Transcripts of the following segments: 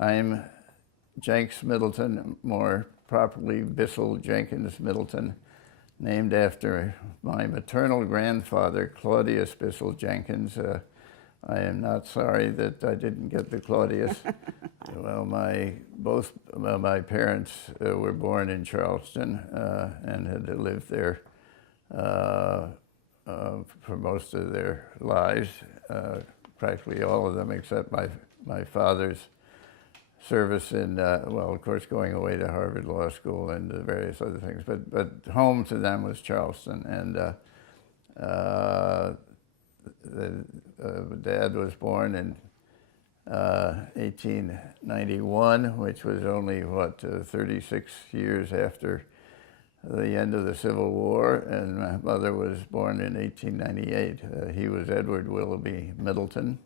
I'm Jenks Middleton, more properly Bissell Jenkins Middleton, named after my maternal grandfather, Claudius Bissell Jenkins. I am not sorry that I didn't get the Claudius. Well, both my parents were born in Charleston and had lived there for most of their lives, practically all of them except my father's service in, well, of course, going away to Harvard Law School and various other things, but home to them was Charleston. And Dad was born in 1891, which was only, 36 years after the end of the Civil War, and my mother was born in 1898. He was Edward Willoughby Middleton,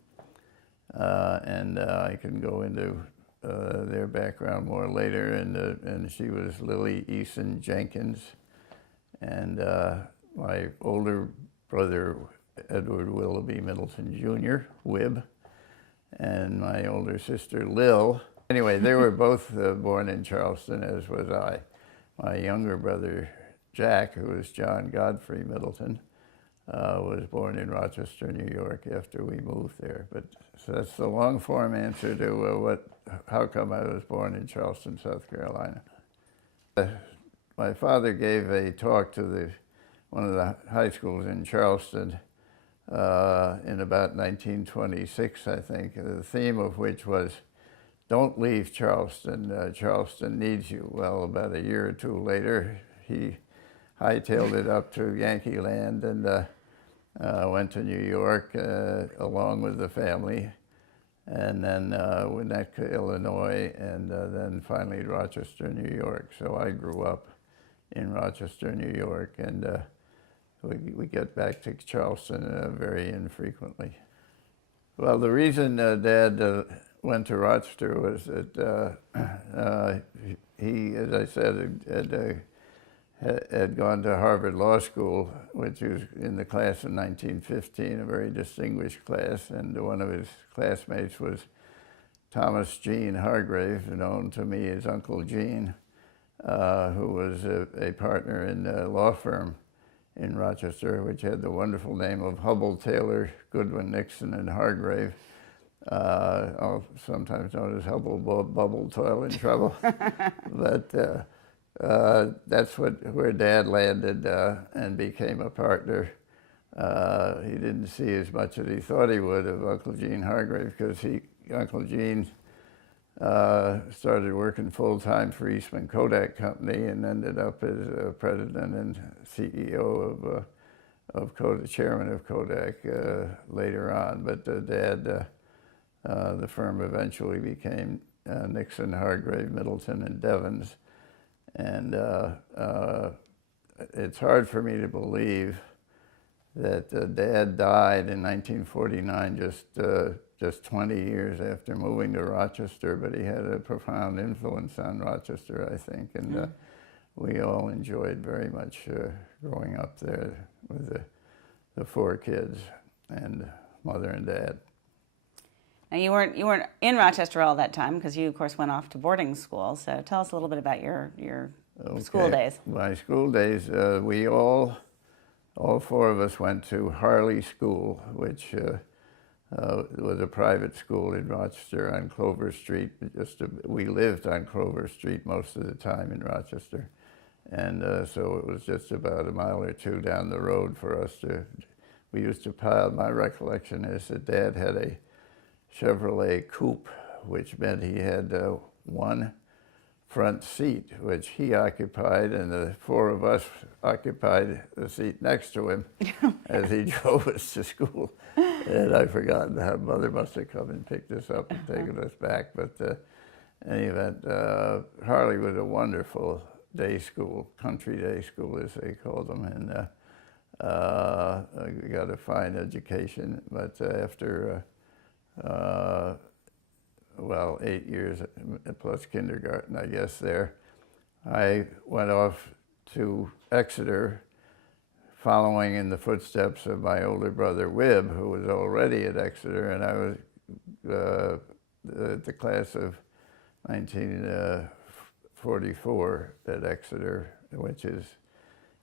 and I can go into their background more later, and she was Lily Eason Jenkins, and my older brother, Edward Willoughby Middleton Jr., Wib, and my older sister, Lil. Anyway, they were both born in Charleston, as was I. My younger brother, Jack, who was John Godfrey Middleton, was born in Rochester, New York, after we moved there. But so that's the long-form answer to how come I was born in Charleston, South Carolina. My father gave a talk to one of the high schools in Charleston in about 1926, I think, the theme of which was, "Don't leave Charleston, Charleston needs you." Well, about a year or two later, he hightailed it up to Yankee Land and went to New York along with the family, and then Winnetka, Illinois, and then finally Rochester, New York. So I grew up in Rochester, New York, and we get back to Charleston very infrequently. Well, the reason Dad went to Rochester was that he, as I said, had gone to Harvard Law School, which was in the class of 1915, a very distinguished class, and one of his classmates was Thomas Gene Hargrave, known to me as Uncle Gene, who was a partner in a law firm in Rochester, which had the wonderful name of Hubbell, Taylor, Goodwin, Nixon, and Hargrave, sometimes known as Hubbell, Bubble, Toil, and Trouble. But that's where Dad landed and became a partner. He didn't see as much as he thought he would of Uncle Gene Hargrave, because Uncle Gene started working full-time for Eastman Kodak Company and ended up as president and CEO of Kodak, chairman of Kodak later on. But Dad, the firm eventually became Nixon, Hargrave, Middleton, and Devens. And it's hard for me to believe that Dad died in 1949, just 20 years after moving to Rochester, but he had a profound influence on Rochester, I think, and we all enjoyed very much growing up there with the four kids and Mother and Dad. Now you weren't in Rochester all that time, because you, of course, went off to boarding school. So tell us a little bit about your school days. My school days, we all four of us went to Harley School, which was a private school in Rochester on Clover Street. We lived on Clover Street most of the time in Rochester, and so it was just about a mile or two down the road for us to. We used to pile. My recollection is that Dad had a Chevrolet Coupe, which meant he had one front seat, which he occupied, and the four of us occupied the seat next to him as he drove us to school. And I've forgotten how Mother must have come and picked us up and taken us back. But in any event, Harley was a wonderful day school, country day school as they called them, and we got a fine education. But after 8 years plus kindergarten, I guess, there, I went off to Exeter, following in the footsteps of my older brother Wib, who was already at Exeter, and I was the class of 1944 at Exeter, which is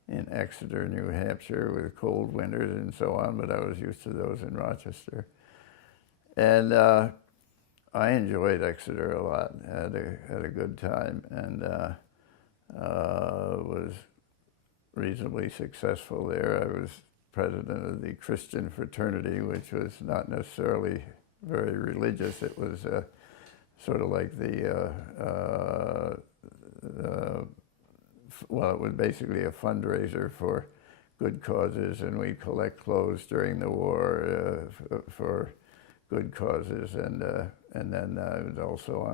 in Exeter, New Hampshire, with cold winters and so on, but I was used to those in Rochester. And I enjoyed Exeter a lot, had a good time, and was reasonably successful there. I was president of the Christian fraternity, which was not necessarily very religious. It was sort of like well, it was basically a fundraiser for good causes, and we collect clothes during the war for good causes, and then I was also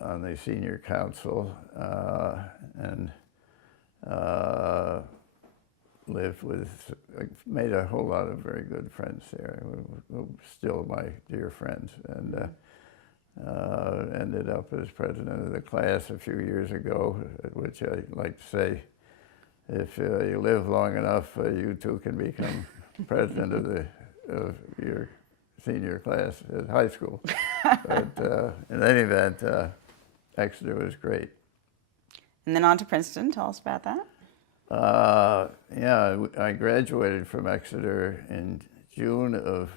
on the senior council, and made a whole lot of very good friends there, who are still my dear friends, and ended up as president of the class a few years ago, which I like to say, if you live long enough, you too can become president of your senior class at high school. But in any event, Exeter was great. And then on to Princeton. Tell us about that. Yeah, I graduated from Exeter in June of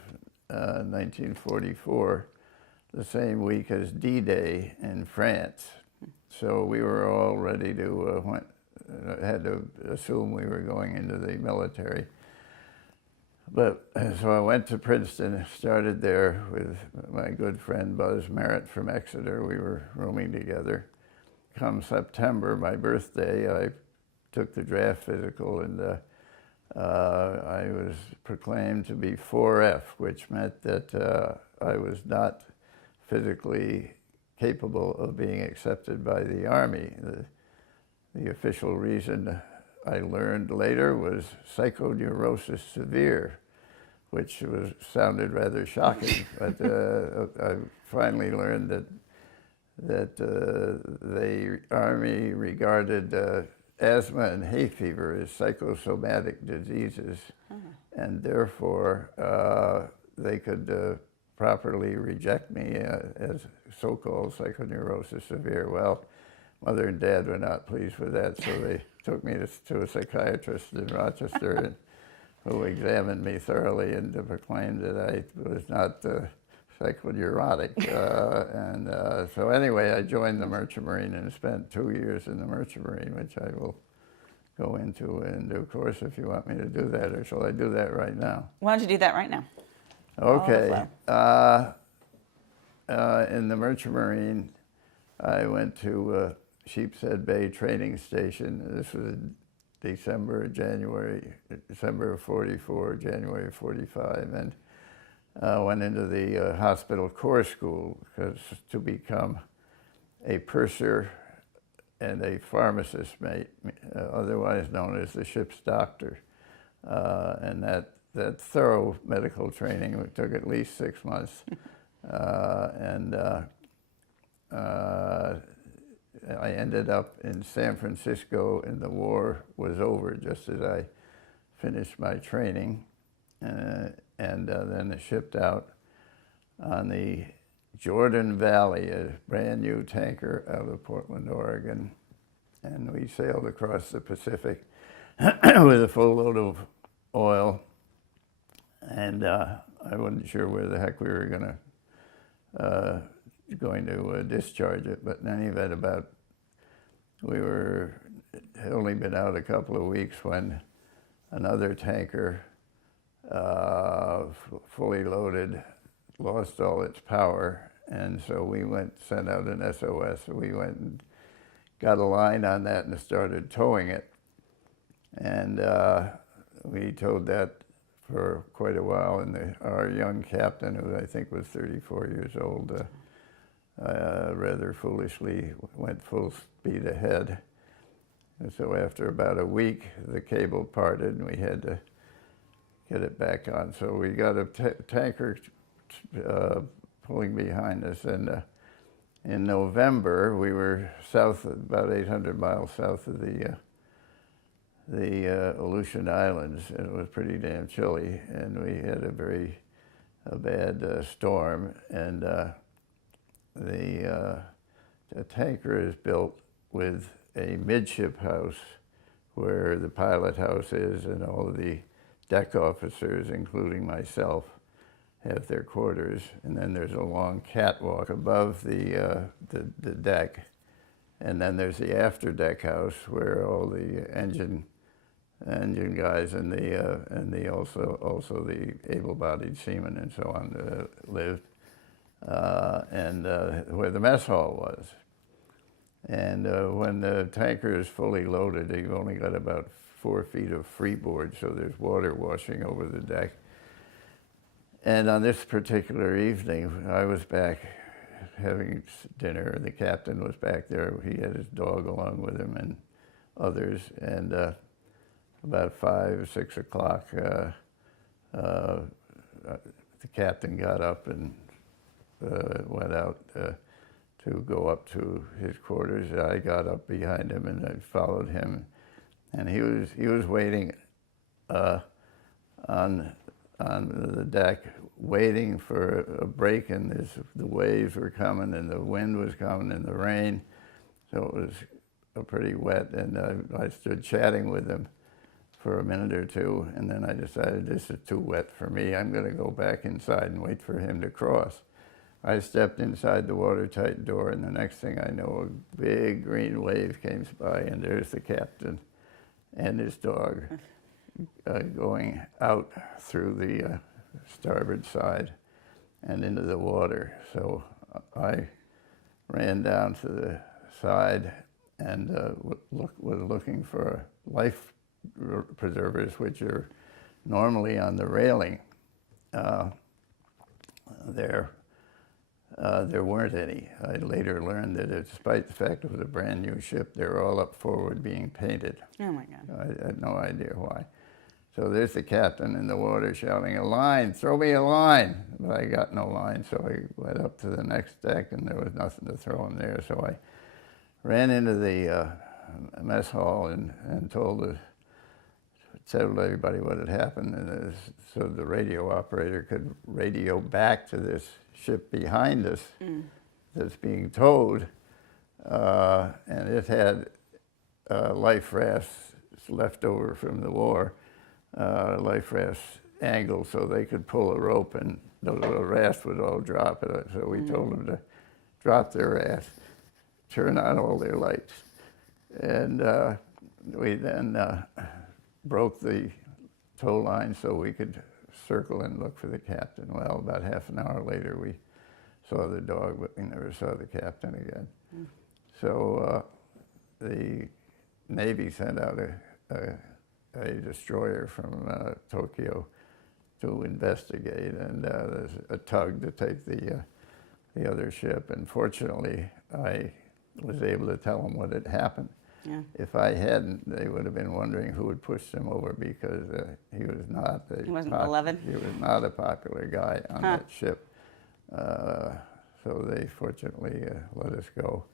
1944, the same week as D-Day in France. So we were all ready to, had to assume we were going into the military. But so I went to Princeton, started there with my good friend Buzz Merritt from Exeter. We were rooming together. Come September, my birthday, I took the draft physical, and I was proclaimed to be 4F, which meant that I was not physically capable of being accepted by the Army. The official reason I learned later was psychoneurosis severe, which sounded rather shocking, but I finally learned that the Army regarded asthma and hay fever as psychosomatic diseases, and therefore they could properly reject me as so-called psychoneurosis severe. Well, Mother and Dad were not pleased with that, so they took me to a psychiatrist in Rochester who examined me thoroughly and proclaimed that I was not psychoneurotic. So anyway, I joined the Merchant Marine and spent 2 years in the Merchant Marine, which I will go into in due course if you want me to do that, or shall I do that right now? Why don't you do that right now? Okay. In the Merchant Marine, I went to Sheepshead Bay Training Station. This was December of 44, January of 45, and went into the hospital corps school to become a purser and a pharmacist mate, otherwise known as the ship's doctor. And that thorough medical training took at least 6 months. I ended up in San Francisco, and the war was over just as I finished my training, and then shipped out on the Jordan Valley, a brand new tanker out of Portland, Oregon, and we sailed across the Pacific with a full load of oil, and I wasn't sure where the heck we were going to discharge it, but in any event, we had only been out a couple of weeks when another tanker, fully loaded, lost all its power, and so we sent out an SOS. We went and got a line on that and started towing it, and we towed that for quite a while, and our young captain, who I think was 34 years old, rather foolishly went full speed ahead. And so after about a week, the cable parted, and we had to get it back on. So we got a tanker pulling behind us, and in November, we were about 800 miles south of the Aleutian Islands, and it was pretty damn chilly, and we had a bad storm, and the tanker is built with a midship house where the pilot house is, and all of the deck officers, including myself, have their quarters. And then there's a long catwalk above the deck. And then there's the after deck house where all the engine guys and the also the able-bodied seamen and so on lived, and where the mess hall was. And when the tanker is fully loaded, you've only got about 4 feet of freeboard, so there's water washing over the deck. And on this particular evening, I was back having dinner, and the captain was back there. He had his dog along with him and others. And about 5 or 6 o'clock, the captain got up and went out to go up to his quarters. I got up behind him and I followed him, and he was waiting on the deck, waiting for a break, and the waves were coming and the wind was coming and the rain, so it was pretty wet. And I stood chatting with him for a minute or two, and then I decided this is too wet for me. I'm going to go back inside and wait for him to cross. I stepped inside the watertight door, and the next thing I know, a big green wave came by, and there's the captain and his dog going out through the starboard side and into the water. So I ran down to the side and was looking for life preservers, which are normally on the railing. There weren't any. I later learned that despite the fact it was a brand new ship, they were all up forward being painted. Oh my God. I had no idea why. So there's the captain in the water shouting, "A line, throw me a line." But I got no line, so I went up to the next deck and there was nothing to throw in there. So I ran into the mess hall and told everybody what had happened, and so the radio operator could radio back to this ship behind us that's being towed, and it had life rafts left over from the war, life rafts angled so they could pull a rope and the rafts would all drop. So we told them to drop their rafts, turn on all their lights, and we then broke the tow line so we could circle and look for the captain. Well, about half an hour later, we saw the dog, but we never saw the captain again. So the Navy sent out a destroyer from Tokyo to investigate, and there's a tug to take the other ship. And fortunately, I was able to tell them what had happened. Yeah. If I hadn't, they would have been wondering who had pushed him over, because he was not He wasn't beloved? He was not a popular guy on that ship. So they fortunately let us go.